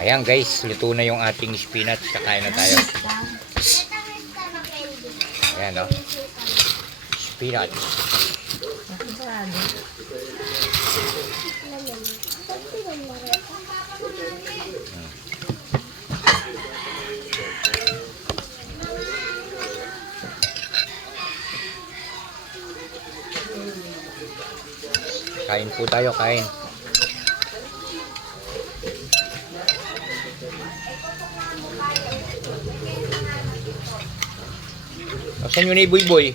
Ayan guys, luto na yung ating spinach. Kakain na tayo. Ayan o. Spinach. Kain po tayo, kain. Asan yun ni Boy Boy?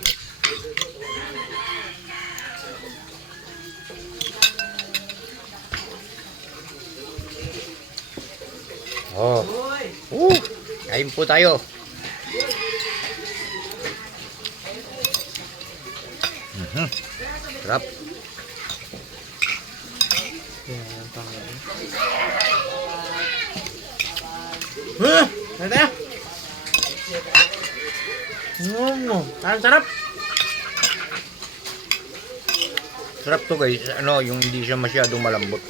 Oh. Kain po tayo. Sarap. Nada. Ang sarap. Sarap to guys. Ano, yung hindi siya masyadong malambot.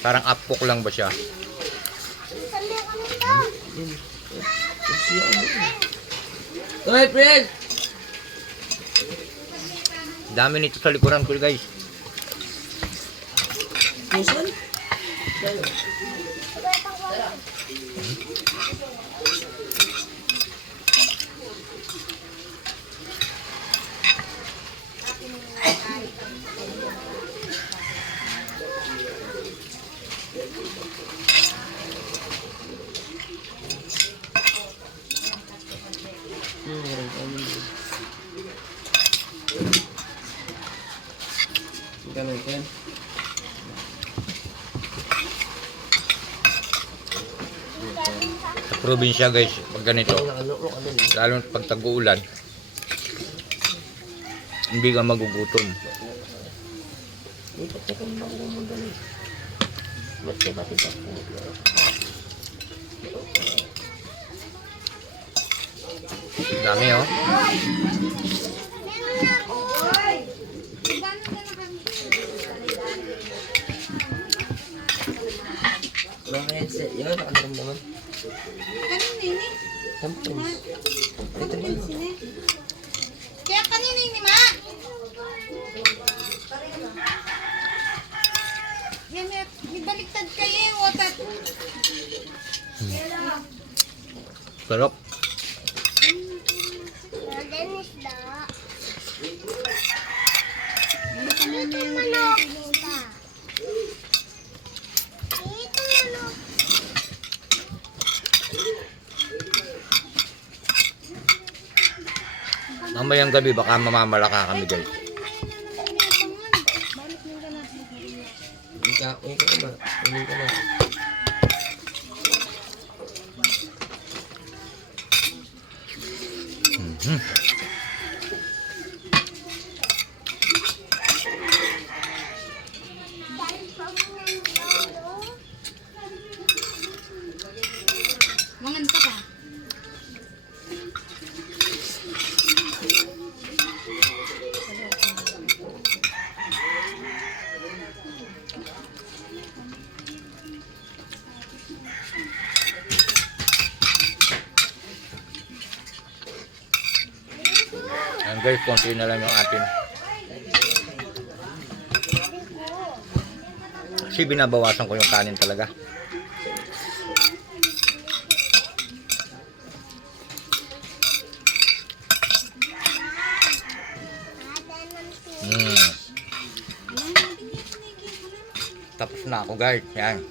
Parang apok lang ba siya? Hoy, friend. Dami nito sa likuran ko guys. Pusan? Ganun. Sa probinsya guys, pag ganito, lalo pag tag-uulan, hindi ka magugutom. Dami oh. Yan, ano naman? Kanina ini? Tampons. Ito ba? Kaya kanina ini, ma? Yan, ibaliktad kayo yung water. Sarap. Mamayang gabi baka mamamalaka kami guys. Uy ka na. Uy ka na. Mangan ka pa. Ayan guys, konti na lang yung atin. Kasi binabawasan ko yung kanin talaga. Tapos na ako guys. Yan.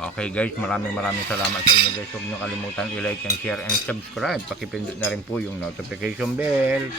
Okay guys, maraming salamat sa inyo guys. Huwag nyo kalimutan i-like and share and subscribe. Pakipindot na rin po yung notification bell.